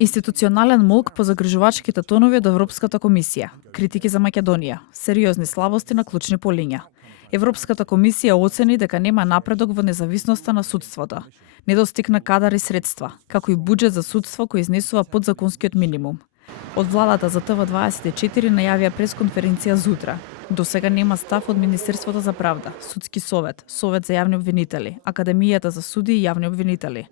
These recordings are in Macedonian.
Институционален молк по загрижувачките тонови од Европската комисија, критики за Македонија, сериозни слабости на клучни полиња. Европската комисија оцени дека нема напредок во независноста на судството, недостиг на кадар и средства, како и буџет за судство кој изнесува подзаконскиот минимум. Од владата за ТВ24 најавија пресконференција зутра. До сега нема став од Министерството за правда, Судски совет, Совет за јавни обвинители, Академијата за суди и јавни обвинители.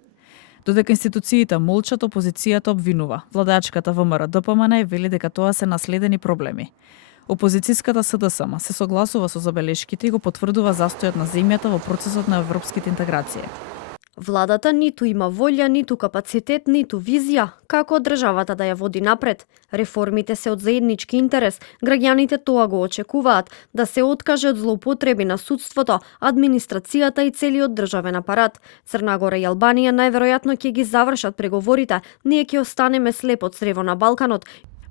Додека институциите молчат, опозицијата обвинува. Владачката ВМРО-ДПМН вели дека тоа се наследени проблеми. Опозицијската СДСМ се согласува со забелешките и го потврдува застојот на земјата во процесот на европските интеграции. Владата ниту има волја, ниту капацитет, ниту визија како државата да ја води напред. Реформите се од заеднички интерес, граѓаните тоа го очекуваат, да се откаже од злоупотреби на судството, администрацијата и целиот државен апарат. Црна Гора и Албанија најверојатно ќе ги завршат преговорите, ние ќе останеме слеп од црево на Балканот.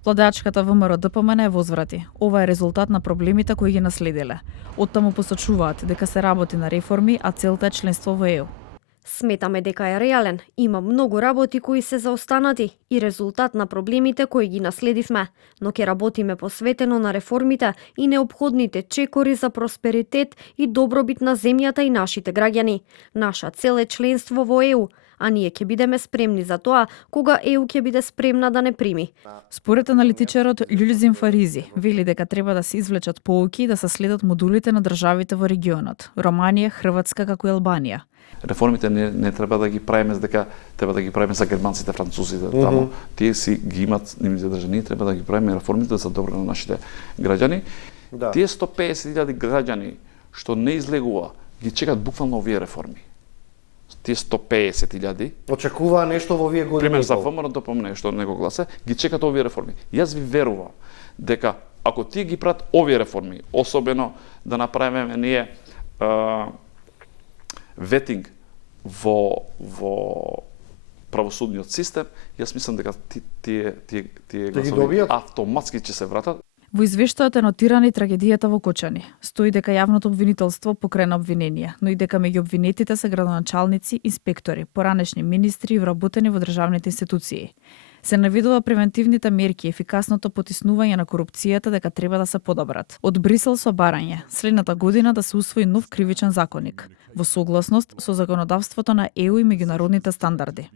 Владачката ВМРО-ДПМН возврати. Ова е резултат на проблемите кои ги наследиле. Оттаму посочуваат дека се работи на реформи, а целта е членство во ЕУ. Сметаме дека е реален, има многу работи кои се заостанати и резултат на проблемите кои ги наследивме, но ќе работиме посветено на реформите и неопходните чекори за просперитет и добробит на земјата и нашите граѓани. Наша цел е членство во ЕУ, а ние ќе бидеме спремни за тоа кога ЕУ ќе биде спремна да не прими. Според аналитичарот Љулјзин Фаризи, вели дека треба да се извлечат поуки и да се следат модулите на државите во регионот, Романија, Хрватска како и Албанија. Реформите не треба да ги правиме дека треба да ги правиме за германците, французите, таму тие си ги имат нивните држани, треба да ги правиме реформите за добро на нашите граѓани. Да. Тие 150.000 граѓани што не излегува, ги чекат буквално овие реформи. Тие 150.000 очекуваа нешто во овие години. Пример за ВМРО-ДПМН што не го гласа, ги чекат овие реформи. Јас ви верувам дека ако тие ги прават овие реформи, особено да направиме ние ветинг во правосудниот систем, јас мислам дека тие гласови автоматски ќе се вратат. Во извештајот е нотирана и трагедијата во Кочани. Стои дека јавното обвинителство покрена обвиненија, но и дека меѓу обвинетите се градоначалници, инспектори, поранешни министри и вработени во државните институции. Се наведува превентивните мерки и ефикасното потиснување на корупцијата дека треба да се подобрат. Од Брисел со барање, следната година да се усвои нов кривичен законник, во согласност со законодавството на ЕУ и меѓународните стандарди.